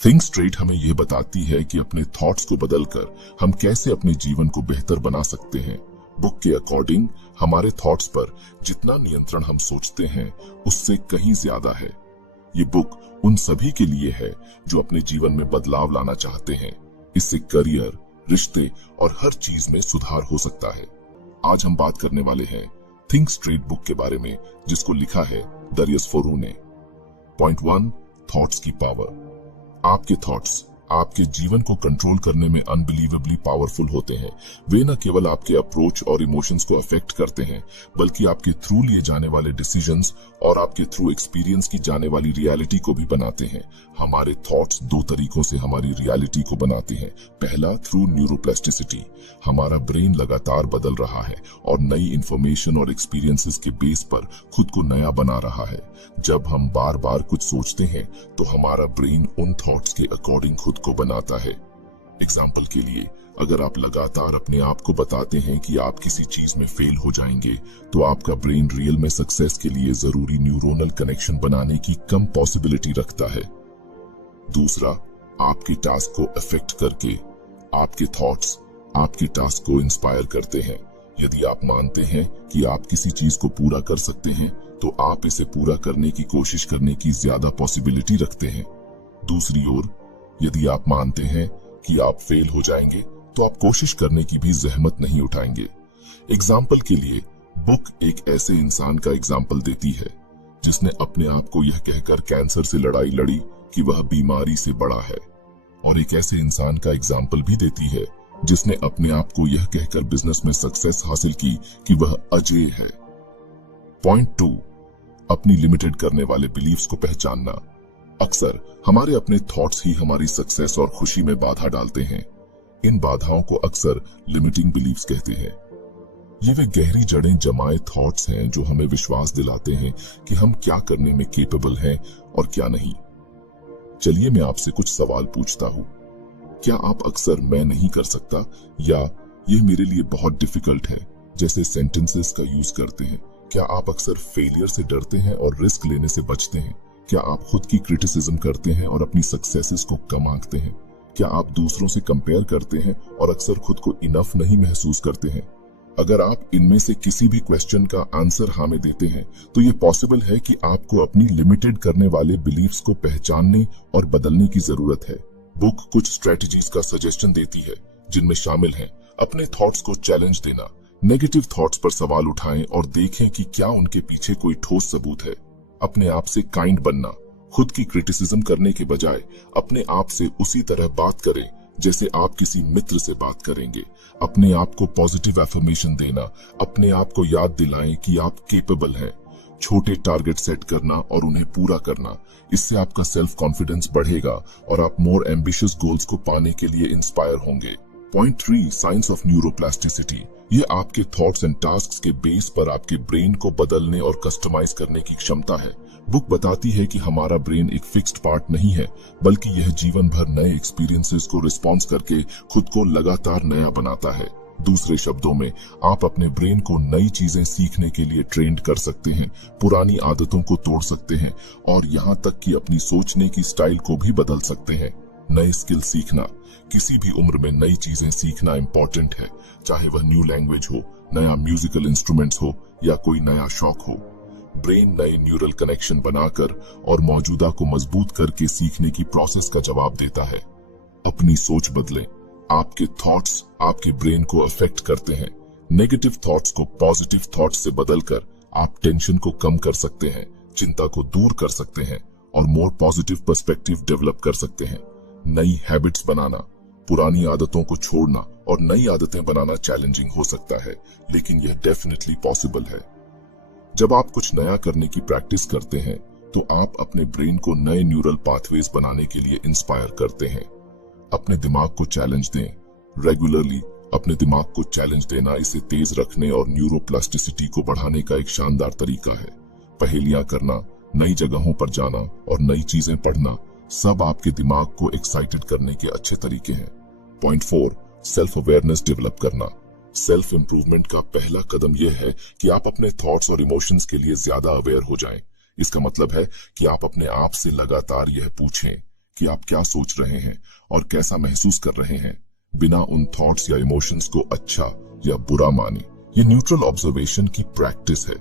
Think straight हमें यह बताती है कि अपने थॉट्स को बदलकर हम कैसे अपने जीवन को बेहतर बना सकते हैं। बुक के अकॉर्डिंग हमारे थॉट्स पर जितना नियंत्रण हम सोचते हैं उससे कहीं ज्यादा है। ये बुक उन सभी के लिए है जो अपने जीवन में बदलाव लाना चाहते हैं। इससे करियर, रिश्ते और हर चीज में सुधार हो सकता है। आज हम बात करने वाले हैं थिंक स्ट्रेट बुक के बारे में, जिसको लिखा है दरियस फोरू ने। पॉइंट 1, थॉट्स की पावर। आपके थॉट्स आपके जीवन को कंट्रोल करने में अनबिलीवेबली पावरफुल होते हैं। वे न केवल आपके अप्रोच और इमोशंस को अफेक्ट करते हैं, बल्कि आपके थ्रू लिए जाने वाले डिसीजंस और आपके थ्रू एक्सपीरियंस की जाने वाली रियलिटी को भी बनाते हैं। हमारे थॉट्स दो तरीकों से हमारी रियलिटी को बनाते हैं। पहला, थ्रू न्यूरोप्लास्टिसिटी। हमारा ब्रेन लगातार बदल रहा है और नई इंफॉर्मेशन और एक्सपीरियंसेस के बेस पर खुद को नया बना रहा है। जब हम बार बार कुछ सोचते हैं तो हमारा ब्रेन उन थॉट्स के अकॉर्डिंग खुद को बनाता है। एग्जाम्पल के लिए, अगर आप लगातार अपने आप को बताते हैं कि आप किसी चीज में फेल हो जाएंगे, तो आपका ब्रेन रियल में सक्सेस के लिए जरूरी न्यूरोनल कनेक्शन बनाने की कम पॉसिबिलिटी रखता है। दूसरा, आपके टास्क को अफेक्ट करके आपके थॉट्स आपके टास्क को इंस्पायर करते हैं। यदि आप मानते हैं कि आप किसी चीज को पूरा कर सकते हैं, तो आप इसे पूरा करने की कोशिश करने की ज्यादा पॉसिबिलिटी रखते हैं। दूसरी ओर, यदि आप मानते हैं कि आप फेल हो जाएंगे, तो आप कोशिश करने की भी जहमत नहीं उठाएंगे। एग्जाम्पल के लिए, बुक एक ऐसे इंसान का एग्जाम्पल देती है जिसने अपने आप को यह कहकर कैंसर से लड़ाई लड़ी कि वह बीमारी से बड़ा है, और एक ऐसे इंसान का एग्जाम्पल भी देती है जिसने अपने आप को यह कहकर बिजनेस में सक्सेस हासिल की कि वह अजेय है। पॉइंट 2, अपनी लिमिटेड करने वाले बिलीफ्स को पहचानना। अक्सर हमारे अपने थॉट्स ही हमारी सक्सेस और खुशी में बाधा डालते हैं। इन बाधाओं को अक्सर लिमिटिंग बिलीफ्स कहते हैं। ये वे गहरी जड़ें जमाए थॉट्स हैं जो हमें विश्वास दिलाते हैं कि हम क्या करने में केपेबल हैं और क्या नहीं। चलिए मैं आपसे कुछ सवाल पूछता हूँ। क्या आप अक्सर मैं नहीं कर सकता या ये मेरे लिए बहुत डिफिकल्ट है जैसे सेंटेंसेस का यूज करते हैं? क्या आप अक्सर फेलियर से डरते हैं और रिस्क लेने से बचते हैं? क्या आप खुद की क्रिटिसिज्म करते हैं और अपनी सक्सेसेस को कम आंकते हैं? क्या आप दूसरों से कंपेयर करते हैं और अक्सर खुद को इनफ नहीं महसूस करते हैं? अगर आप इनमें से किसी भी क्वेश्चन का आंसर हाँ में देते हैं, तो ये पॉसिबल है कि आपको अपनी लिमिटेड करने वाले बिलीफ्स को पहचानने और बदलने की जरूरत है। बुक कुछ स्ट्रेटजीज का सजेशन देती है, जिनमें शामिल है अपने थॉट्स को चैलेंज देना, नेगेटिव थॉट्स पर सवाल उठाएं और देखें कि क्या उनके पीछे कोई ठोस सबूत है। अपने आप से काइंड बनना, खुद की क्रिटिसिज्म करने के बजाय अपने आप से उसी तरह बात करें जैसे आप किसी मित्र से बात करेंगे। अपने आप को पॉजिटिव एफर्मेशन देना, अपने आप को याद दिलाएं कि आप केपेबल हैं। छोटे टारगेट सेट करना और उन्हें पूरा करना, इससे आपका सेल्फ कॉन्फिडेंस बढ़ेगा और आप मोर एम्बिशियस गोल्स को पाने के लिए इंस्पायर होंगे। Point 3, science of neuroplasticity. ये आपके थॉट्स एंड टास्क्स के बेस पर आपके ब्रेन को बदलने और कस्टमाइज करने की क्षमता है। बुक बताती है कि हमारा ब्रेन एक फिक्स्ड पार्ट नहीं है, बल्कि यह जीवन भर नए एक्सपीरियंसेस को रिस्पॉन्स करके खुद को लगातार नया बनाता है। दूसरे शब्दों में, आप अपने ब्रेन को नई चीजें सीखने के लिए ट्रेंड कर सकते हैं, पुरानी आदतों को तोड़ सकते हैं और यहाँ तक कि अपनी सोचने की स्टाइल को भी बदल सकते हैं। नए स्किल सीखना, किसी भी उम्र में नई चीजें सीखना इम्पोर्टेंट है, चाहे वह न्यू लैंग्वेज हो, नया म्यूजिकल इंस्ट्रूमेंट्स हो या कोई नया शौक हो। ब्रेन नए न्यूरल कनेक्शन बनाकर और मौजूदा को मजबूत करके सीखने की प्रोसेस का जवाब देता है। अपनी सोच बदलें। आपके थॉट्स आपके ब्रेन को अफेक्ट करते हैं। नेगेटिव थॉट्स को पॉजिटिव थॉट्स से बदलकर आप टेंशन को कम कर सकते हैं, चिंता को दूर कर सकते हैं और मोर पॉजिटिव पर्सपेक्टिव डेवलप कर सकते हैं। नई हैबिट्स बनाना, पुरानी आदतों को छोड़ना और नई आदतें बनाना चैलेंजिंग हो सकता है, लेकिन यह डेफिनेटली पॉसिबल है। जब आप कुछ नया करने की प्रैक्टिस करते हैं, तो आप अपने ब्रेन को नए न्यूरल पाथवेज बनाने के लिए इंस्पायर करते हैं। अपने दिमाग को चैलेंज दें। रेगुलरली अपने दिमाग को चैलेंज देना इसे तेज रखने और न्यूरोप्लास्टिसिटी को बढ़ाने का एक शानदार तरीका है। पहेलियां करना, नई जगहों पर जाना और नई चीजें पढ़ना सब आपके दिमाग को एक्साइटेड करने के अच्छे तरीके हैं। पॉइंट 4, सेल्फ अवेयरनेस डेवलप करना। सेल्फ इंप्रूवमेंट का पहला कदम यह है कि आप अपने थॉट्स और इमोशंस के लिए ज्यादा अवेयर हो जाएं। इसका मतलब है कि आप अपने आप से लगातार यह पूछें कि आप क्या सोच रहे हैं और कैसा महसूस कर रहे हैं, बिना उन थॉट्स या इमोशंस को अच्छा या बुरा माने। ये न्यूट्रल ऑब्जर्वेशन की प्रैक्टिस है।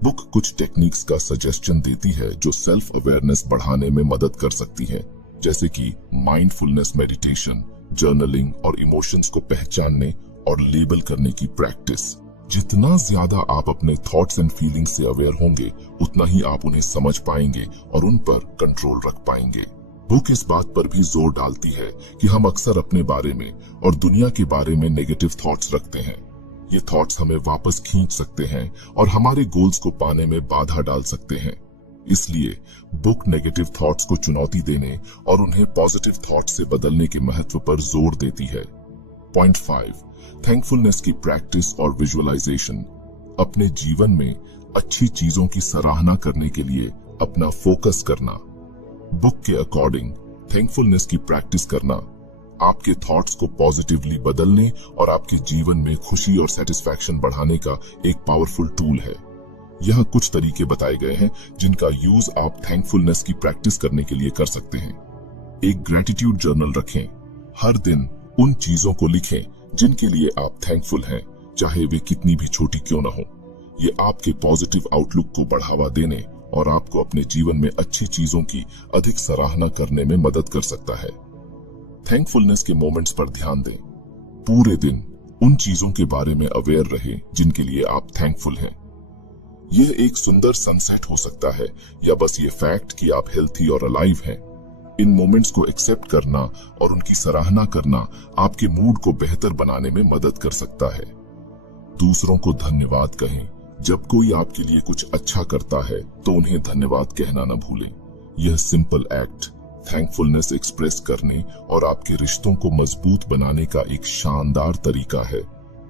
बुक कुछ टेक्निक्स का सजेशन देती है जो सेल्फ अवेयरनेस बढ़ाने में मदद कर सकती है, जैसे कि माइंडफुलनेस मेडिटेशन, जर्नलिंग और इमोशंस को पहचानने और लेबल करने की प्रैक्टिस। जितना ज्यादा आप अपने थॉट्स एंड फीलिंग्स से अवेयर होंगे, उतना ही आप उन्हें समझ पाएंगे और उन पर कंट्रोल रख पाएंगे। बुक इस बात पर भी जोर डालती है कि हम अक्सर अपने बारे में और दुनिया के बारे में नेगेटिव थॉट्स रखते हैं। ये थॉट्स हमें वापस खींच सकते हैं और हमारे गोल्स को पाने में बाधा डाल सकते हैं। इसलिए बुक नेगेटिव थॉट्स को चुनौती देने और उन्हें पॉजिटिव थॉट्स से बदलने के महत्व पर जोर देती है। पॉइंट 5, थैंकफुलनेस की प्रैक्टिस और विजुअलाइजेशन। अपने जीवन में अच्छी चीजों की सराहना करने के लिए अपना फोकस करना। बुक के अकॉर्डिंग थैंकफुलनेस की प्रैक्टिस करना आपके थॉट्स को पॉजिटिवली बदलने और आपके जीवन में खुशी और सेटिस्फैक्शन बढ़ाने का एक पावरफुल टूल है। यहाँ कुछ तरीके बताए गए हैं जिनका यूज आप थैंकफुलनेस की प्रैक्टिस करने के लिए कर सकते हैं। एक ग्रेटिट्यूड जर्नल रखें। हर दिन उन चीजों को लिखें जिनके लिए आप थैंकफुल हैं, चाहे वे कितनी भी छोटी क्यों न हो। ये आपके पॉजिटिव आउटलुक को बढ़ावा देने और आपको अपने जीवन में अच्छी चीजों की अधिक सराहना करने में मदद कर सकता है। थैंकफुलनेस के मोमेंट्स पर ध्यान दें। पूरे दिन उन चीजों के बारे में अवेयर रहें जिनके लिए आप थैंकफुल हैं। यह एक सुंदर सनसेट हो सकता है या बस ये फैक्ट कि आप हेल्थी और अलाइव हैं। इन मोमेंट्स को एक्सेप्ट करना और उनकी सराहना करना आपके मूड को बेहतर बनाने में मदद कर सकता है। दूसरों को धन्यवाद कहें। जब कोई आपके लिए कुछ अच्छा करता है तो उन्हें धन्यवाद कहना न भूलें। यह सिंपल एक्ट थैंकफुलनेस एक्सप्रेस करने और आपके रिश्तों को मजबूत बनाने का एक शानदार तरीका है।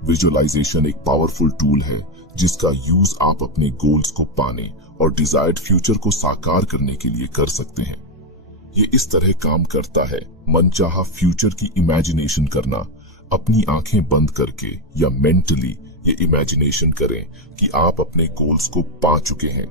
विजुअलाइजेशन एक पावरफुल टूल है जिसका यूज आप अपने गोल्स को पाने और डिजायर्ड फ्यूचर को साकार करने के लिए कर सकते हैं। ये इस तरह काम करता है, मनचाहा फ्यूचर की इमेजिनेशन करना। अपनी आंखें बंद करके या मेंटली ये इमेजिनेशन करें कि आप अपने गोल्स को पा चुके हैं।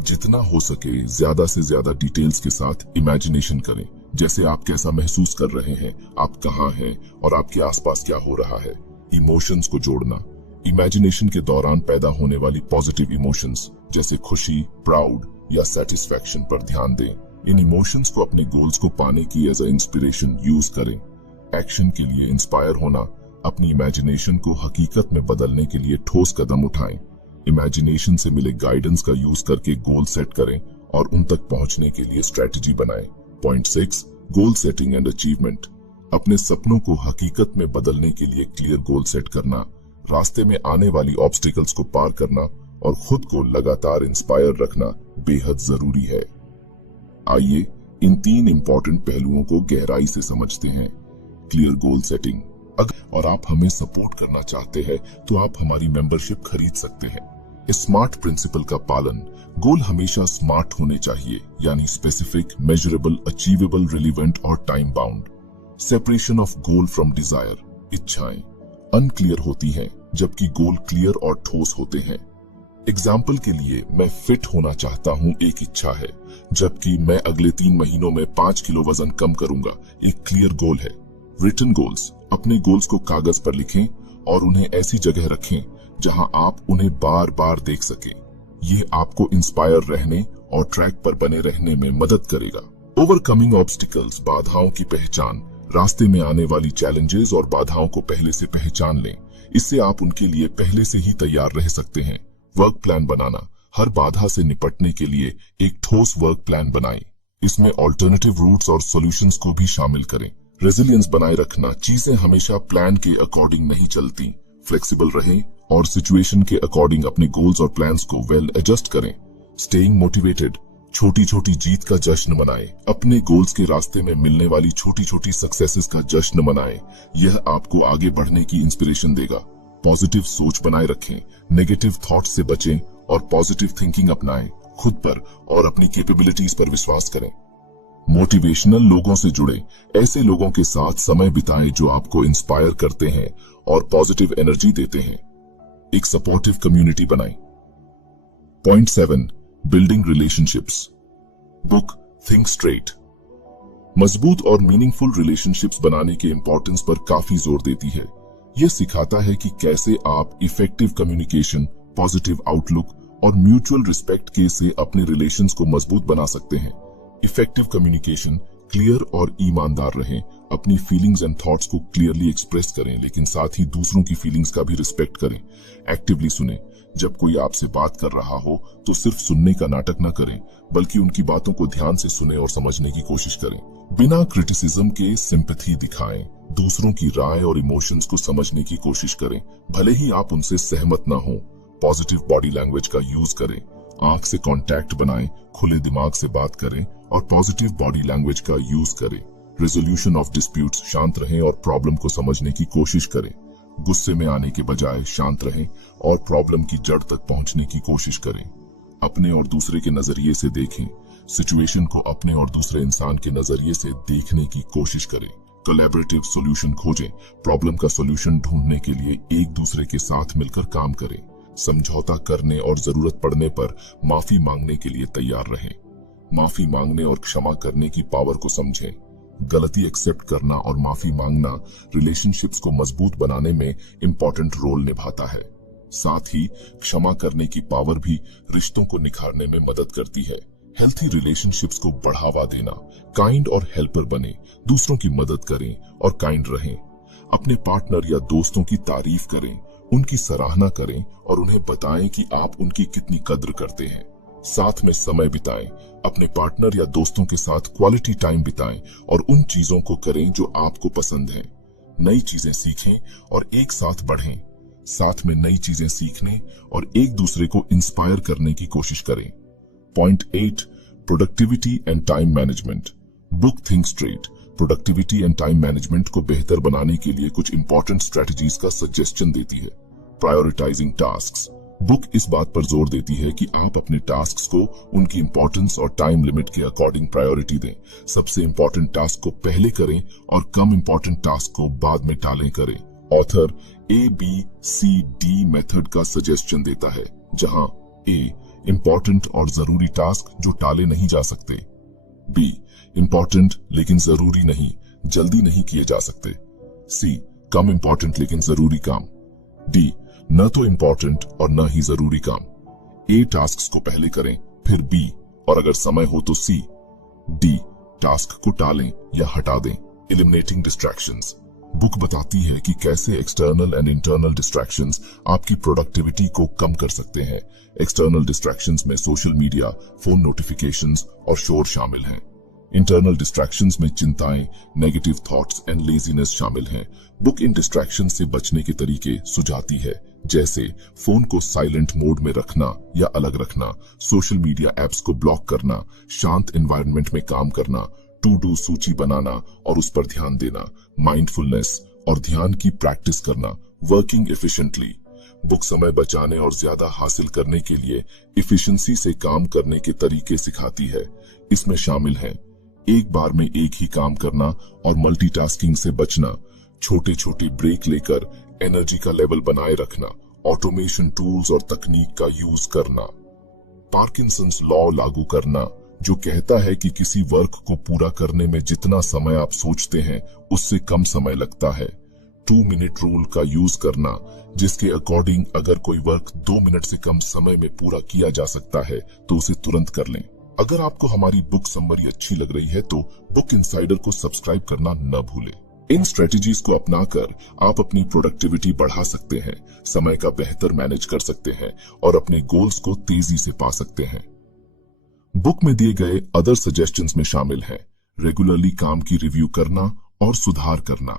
जितना हो सके ज्यादा से ज्यादा डिटेल्स के साथ इमेजिनेशन करें, जैसे आप कैसा महसूस कर रहे हैं, आप कहाँ हैं और आपके आसपास क्या हो रहा है। इमोशंस को जोड़ना। इमेजिनेशन के दौरान पैदा होने वाली पॉजिटिव इमोशंस जैसे खुशी, प्राउड या सेटिस्फैक्शन पर ध्यान दें। इन इमोशंस को अपने गोल्स को पाने की एज अ इंस्पिरेशन यूज करें। एक्शन के लिए इंस्पायर होना। अपनी इमेजिनेशन को हकीकत में बदलने के लिए ठोस कदम उठाएं। इमेजिनेशन से मिले गाइडेंस का यूज करके गोल सेट करें और उन तक पहुंचने के लिए स्ट्रेटजी बनाएं। Point 6, goal setting and achievement. अपने सपनों को हकीकत में बदलने के लिए क्लियर गोल सेट करना, रास्ते में आने वाली ऑब्स्टिकल्स को पार करना और खुद को लगातार इंस्पायर रखना बेहद जरूरी है। आइए इन 3 इंपॉर्टेंट पहलुओं को गहराई से समझते हैं। Clear goal setting. और आप हमें सपोर्ट करना चाहते हैं तो आप हमारी मेंबरशिप खरीद सकते हैं। स्मार्ट प्रिंसिपल का पालन। गोल हमेशा स्मार्ट होने चाहिए, यानी स्पेसिफिक, मेजरेबल, अचीवेबल, रिलेवेंट और time bound. Separation of goal from Dzire. इच्छाएं अनक्लियर होती हैं जबकि गोल क्लियर और ठोस होते हैं। एग्जाम्पल के लिए, मैं फिट होना चाहता हूँ एक इच्छा है, जबकि मैं अगले 3 महीनों में 5 किलो वजन कम करूंगा एक क्लियर गोल है। Written goals. अपने गोल्स को कागज पर लिखें और उन्हें ऐसी जगह रखें जहां आप उन्हें बार बार देख सकें। यह आपको इंस्पायर रहने और ट्रैक पर बने रहने में मदद करेगा। Overcoming obstacles. बाधाओं की पहचान। रास्ते में आने वाली चैलेंजेस और बाधाओं को पहले से पहचान लें, इससे आप उनके लिए पहले से ही तैयार रह सकते हैं। वर्क प्लान बनाना। हर बाधा से निपटने के लिए एक ठोस वर्क प्लान बनाएं। इसमें ऑल्टरनेटिव रूट्स और सॉल्यूशंस को भी शामिल करें। रेजिलियंस बनाए रखना। चीजें हमेशा प्लान के अकॉर्डिंग नहीं चलती। फ्लेक्सिबल रहें और सिचुएशन के अकॉर्डिंग अपने गोल्स और प्लान्स को वेल एडजस्ट करें। Staying motivated. छोटी छोटी जीत का जश्न मनाएं। अपने गोल्स के रास्ते में मिलने वाली छोटी छोटी सक्सेसेस का जश्न मनाएं। यह आपको आगे बढ़ने की इंस्पिरेशन देगा। पॉजिटिव सोच बनाए रखें। नेगेटिव थॉट्स से बचें और पॉजिटिव थिंकिंग अपनाएं। खुद पर और अपनी कैपेबिलिटीज पर विश्वास करें। मोटिवेशनल लोगों से जुड़े। ऐसे लोगों के साथ समय बिताएं जो आपको इंस्पायर करते हैं और पॉजिटिव एनर्जी देते हैं। एक सपोर्टिव कम्युनिटी बनाएं। Point 7, building relationships. Book think straight. मजबूत और मीनिंगफुल रिलेशनशिप्स बनाने के इम्पोर्टेंस पर काफी जोर देती है। यह सिखाता है कि कैसे आप इफेक्टिव कम्युनिकेशन, पॉजिटिव आउटलुक और म्यूचुअल रिस्पेक्ट के से अपने रिलेशंस को मजबूत बना सकते हैं। इफेक्टिव कम्युनिकेशन, क्लियर और ईमानदार रहें, अपनी फीलिंग्स एंड थॉट्स को क्लियरली एक्सप्रेस करें, लेकिन साथ ही दूसरों की फीलिंग्स का भी रिस्पेक्ट करें। एक्टिवली सुने, जब कोई आपसे बात कर रहा हो तो सिर्फ सुनने का नाटक न करें, बल्कि उनकी बातों को ध्यान से सुने और समझने की कोशिश करें। बिना क्रिटिसिज्म के सिंपैथी दिखाएं, दूसरों की राय और इमोशंस को समझने की कोशिश करें, भले ही आप उनसे सहमत न हो। पॉजिटिव बॉडी लैंग्वेज का यूज करें, आंख से कांटेक्ट बनाएं, खुले दिमाग से बात करें और पॉजिटिव बॉडी लैंग्वेज का यूज करें। रेजोल्यूशन ऑफ डिस्प्यूट्स, शांत रहें और प्रॉब्लम को समझने की कोशिश करें। गुस्से में आने के बजाय शांत रहें और प्रॉब्लम की जड़ तक पहुंचने की कोशिश करें। अपने और दूसरे के नजरिए से देखें, सिचुएशन को अपने और दूसरे इंसान के नजरिए से देखने की कोशिश करें। कोलैबोरेटिव सॉल्यूशन खोजें, प्रॉब्लम का सॉल्यूशन ढूंढने के लिए एक दूसरे के साथ मिलकर काम करें। समझौता करने और जरूरत पड़ने पर माफी मांगने के लिए तैयार रहें। माफी मांगने और क्षमा करने की पावर को समझें। गलती एक्सेप्ट करना और माफी मांगना रिलेशनशिप्स को मजबूत बनाने में इंपॉर्टेंट रोल निभाता है। साथ ही क्षमा करने की पावर भी रिश्तों को निखारने में मदद करती है। हेल्थी रिलेशनशिप्स को बढ़ावा देना, काइंड और हेल्पर बने, दूसरों की मदद करें और काइंड रहें। अपने पार्टनर या दोस्तों की तारीफ करें, उनकी सराहना करें और उन्हें बताएं कि आप उनकी कितनी कद्र करते हैं। साथ में समय बिताएं, अपने पार्टनर या दोस्तों के साथ क्वालिटी टाइम बिताएं और उन चीजों को करें जो आपको पसंद है। नई चीजें सीखें और एक साथ बढ़ें। साथ में नई चीजें सीखने और एक दूसरे को इंस्पायर करने की कोशिश करें। Point 8, productivity and time management. Book think straight productivity and time management को बेहतर बनाने के लिए कुछ इंपॉर्टेंट स्ट्रेटजीज का सजेशन देती है। Prioritising tasks. बुक इस बात पर जोर देती है कि आप अपने टास्क्स को उनकी इंपॉर्टेंस और टाइम लिमिट के अकॉर्डिंग प्रायोरिटी दें। सबसे इंपॉर्टेंट टास्क को पहले करें और कम इंपॉर्टेंट टास्क को बाद में टालें करें। ऑथर ABCD मेथड का सजेशन देता है, जहां A इंपॉर्टेंट और जरूरी टास्क जो टाले नहीं जा सकते, B इंपॉर्टेंट लेकिन जरूरी नहीं, जल्दी नहीं किए जा सकते, C कम इंपॉर्टेंट लेकिन जरूरी काम, D न तो इंपॉर्टेंट और न ही जरूरी काम। A टास्क को पहले करें, फिर B और अगर समय हो तो C। D टास्क को टालें या हटा दें। Eliminating distractions. बुक बताती है कि कैसे एक्सटर्नल एंड इंटरनल डिस्ट्रैक्शंस आपकी प्रोडक्टिविटी को कम कर सकते हैं। एक्सटर्नल डिस्ट्रैक्शंस में सोशल मीडिया, फोन नोटिफिकेशंस और शोर शामिल हैं। इंटरनल डिस्ट्रैक्शंस में चिंताएं, नेगेटिव थॉट्स एंड लेजीनेस शामिल हैं। बुक इन डिस्ट्रैक्शन से बचने के तरीके सुझाती है, जैसे फोन को साइलेंट मोड में रखना या अलग रखना, सोशल मीडिया एप्स को ब्लॉक करना, शांत एनवायरनमेंट में काम करना, टू डू सूची बनाना और उस पर ध्यान देना, माइंडफुलनेस और ध्यान की प्रैक्टिस करना, वर्किंग एफिशिएंटली। बुक समय बचाने और ज्यादा हासिल करने के लिए एफिशिएंसी से काम करने के तरीके सिखाती है। इसमें शामिल है एक बार में एक ही काम करना और मल्टीटास्किंग से बचना, छोटे छोटे ब्रेक लेकर एनर्जी का लेवल बनाए रखना, ऑटोमेशन टूल्स और तकनीक का यूज करना। पार्किंसंस लॉ लागू करना, जो कहता है कि किसी वर्क को पूरा करने में जितना समय आप सोचते हैं उससे कम समय लगता है। 2 मिनट रूल का यूज करना, जिसके अकॉर्डिंग अगर कोई वर्क 2 मिनट से कम समय में पूरा किया जा सकता है तो उसे तुरंत कर लें। अगर आपको हमारी बुक समरी अच्छी लग रही है तो बुक इनसाइडर को सब्सक्राइब करना न भूलें। इन स्ट्रेटजीज को अपनाकर आप अपनी प्रोडक्टिविटी बढ़ा सकते हैं, समय का बेहतर मैनेज कर सकते हैं और अपने गोल्स को तेजी से पा सकते हैं। बुक में दिए गए अदर सजेशंस में शामिल हैं रेगुलरली काम की रिव्यू करना और सुधार करना,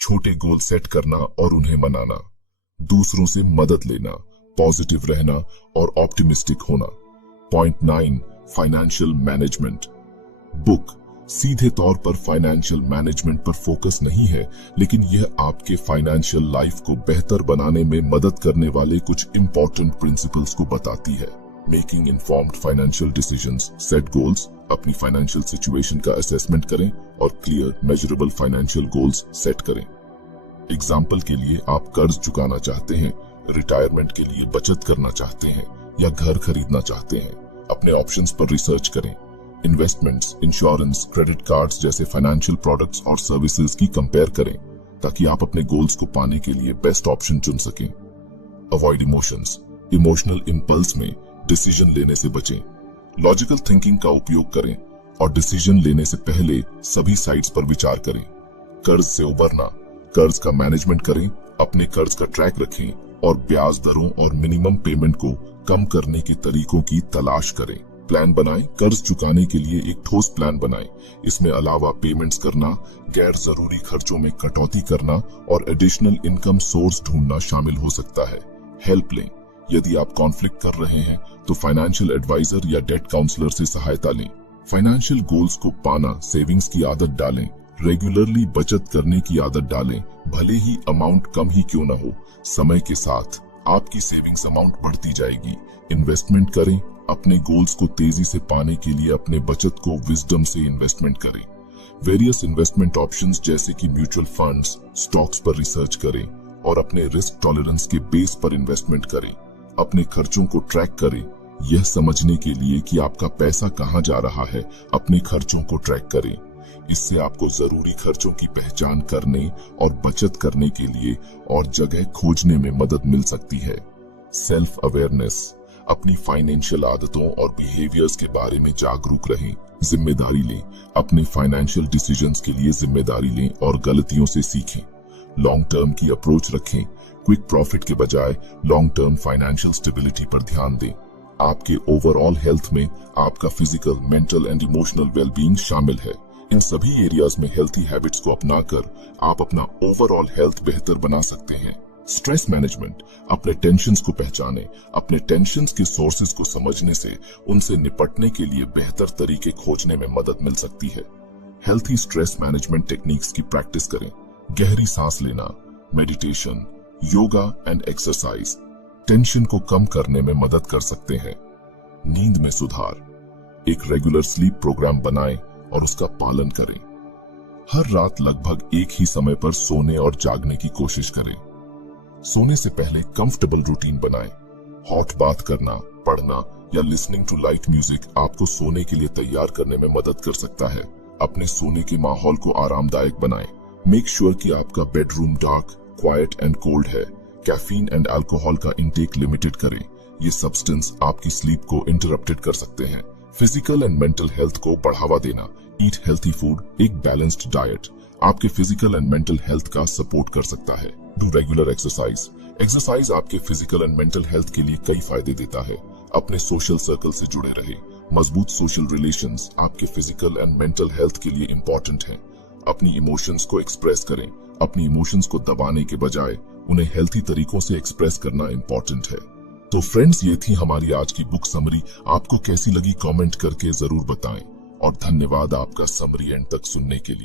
छोटे गोल सेट करना और उन्हें मनाना, दूसरों से मदद लेना, पॉजिटिव रहना और ऑप्टिमिस्टिक होना। Point 9, financial management. बुक सीधे तौर पर फाइनेंशियल मैनेजमेंट पर फोकस नहीं है, लेकिन यह आपके फाइनेंशियल लाइफ को बेहतर बनाने में मदद करने वाले कुछ इंपॉर्टेंट प्रिंसिपल्स को बताती है। Making informed financial decisions, set goals, अपनी फाइनेंशियल सिचुएशन का असेसमेंट करें और clear measurable financial goals set करें। एग्जाम्पल के लिए आप कर्ज चुकाना चाहते हैं, रिटायरमेंट के लिए बचत करना चाहते हैं या घर खरीदना चाहते हैं। अपने ऑप्शंस पर रिसर्च करें, इन्वेस्टमेंट्स, इंश्योरेंस, क्रेडिट कार्ड्स जैसे फाइनेंशियल प्रोडक्ट्स और सर्विसेज की कंपेयर करें ताकि आप अपने गोल्स को पाने के लिए बेस्ट ऑप्शन चुन सकें। अवॉइड इमोशंस, इमोशनल इंपल्स में डिसीजन लेने से बचें। लॉजिकल थिंकिंग का उपयोग करें और डिसीजन लेने से पहले सभी साइड्स पर विचार करें। कर्ज से उबरना, कर्ज का मैनेजमेंट करें, अपने कर्ज का ट्रैक रखें और ब्याज दरों और मिनिमम पेमेंट को कम करने के तरीकों की तलाश करें। प्लान बनाएं, कर्ज चुकाने के लिए एक ठोस प्लान बनाएं। इसमें अलावा पेमेंट्स करना, गैर जरूरी खर्चों में कटौती करना और एडिशनल इनकम सोर्स ढूंढना शामिल हो सकता है। हेल्प लें, यदि आप कॉन्फ्लिक्ट कर रहे हैं तो फाइनेंशियल एडवाइजर या डेट काउंसलर से सहायता लें। फाइनेंशियल गोल्स को पाना, सेविंग्स की आदत डालें, रेगुलरली बचत करने की आदत डालें, भले ही अमाउंट कम ही क्यों न हो। समय के साथ आपकी सेविंग्स अमाउंट बढ़ती जाएगी। इन्वेस्टमेंट करें, अपने गोल्स को तेजी से पाने के लिए अपने बचत को विजडम से इन्वेस्टमेंट करें। वेरियस इन्वेस्टमेंट ऑप्शंस जैसे कि म्यूचुअल फंड्स, स्टॉक्स पर रिसर्च करें और अपने रिस्क टॉलरेंस के बेस पर इन्वेस्टमेंट करें। अपने खर्चों को ट्रैक करें, यह समझने के लिए कि आपका पैसा कहां जा रहा है। अपने खर्चों को ट्रैक करें, इससे आपको जरूरी खर्चों की पहचान करने और बचत करने के लिए और जगह खोजने में मदद मिल सकती है। सेल्फ अवेयरनेस, अपनी फाइनेंशियल आदतों और बिहेवियर्स के बारे में जागरूक रहें। जिम्मेदारी लें, अपने फाइनेंशियल डिसीजंस के लिए जिम्मेदारी लें और गलतियों से सीखें। लॉन्ग टर्म की अप्रोच रखें, क्विक प्रॉफिट के बजाय लॉन्ग टर्म फाइनेंशियल स्टेबिलिटी पर ध्यान दें। आपके ओवरऑल हेल्थ में आपका physical, mental and emotional wellbeing शामिल है। इन सभी एरियाज में हेल्थी हैबिट्स को अपनाकर आप अपना ओवरऑल हेल्थ बेहतर बना सकते हैं। स्ट्रेस मैनेजमेंट, अपने टेंशन्स को पहचाने, अपने टेंशन्स के सोर्सेज को समझने से उनसे निपटने के लिए बेहतर तरीके खोजने में मदद मिल सकती है। हेल्थी स्ट्रेस मैनेजमेंट टेक्निक्स की प्रैक्टिस करें। गहरी सांस लेना, meditation, yoga and exercise tension को कम करने में मदद कर सकते हैं। नींद में सुधार, एक रेगुलर स्लीप प्रोग्राम बनाएं और उसका पालन करें। हर रात लगभग एक ही समय पर सोने और जागने की कोशिश करें। सोने से पहले कंफर्टेबल रूटीन बनाएं। हॉट बाथ करना, पढ़ना या लिसनिंग टू लाइट म्यूजिक आपको सोने के लिए तैयार करने में मदद कर सकता है। अपने सोने के माहौल को आरामदायक बनाएं। मेक श्योर कि आपका bedroom dark, quiet and cold है। कैफीन एंड अल्कोहल का इंटेक लिमिटेड करें, ये सब्सटेंस आपकी स्लीप को इंटरप्टेड कर सकते हैं। फिजिकल एंड मेंटल हेल्थ को बढ़ावा देना, ईट हेल्थी फूड, एक बैलेंस्ड डाइट आपके फिजिकल एंड मेंटल हेल्थ का सपोर्ट कर सकता है। डू रेगुलर एक्सरसाइज, एक्सरसाइज आपके फिजिकल एंड मेंटल हेल्थ के लिए कई फायदे देता है। अपने सोशल सर्कल से जुड़े रहे, मजबूत सोशल रिलेशंस आपके फिजिकल एंड मेंटल हेल्थ के लिए इंपॉर्टेंट हैं। अपनी इमोशंस को एक्सप्रेस करें, अपनी इमोशंस को दबाने के बजाय उन्हें हेल्थी तरीकों से एक्सप्रेस करना इंपॉर्टेंट है। तो फ्रेंड्स, ये थी हमारी आज की बुक समरी। आपको कैसी लगी कमेंट करके जरूर बताएं और धन्यवाद आपका समरी एंड तक सुनने के लिए।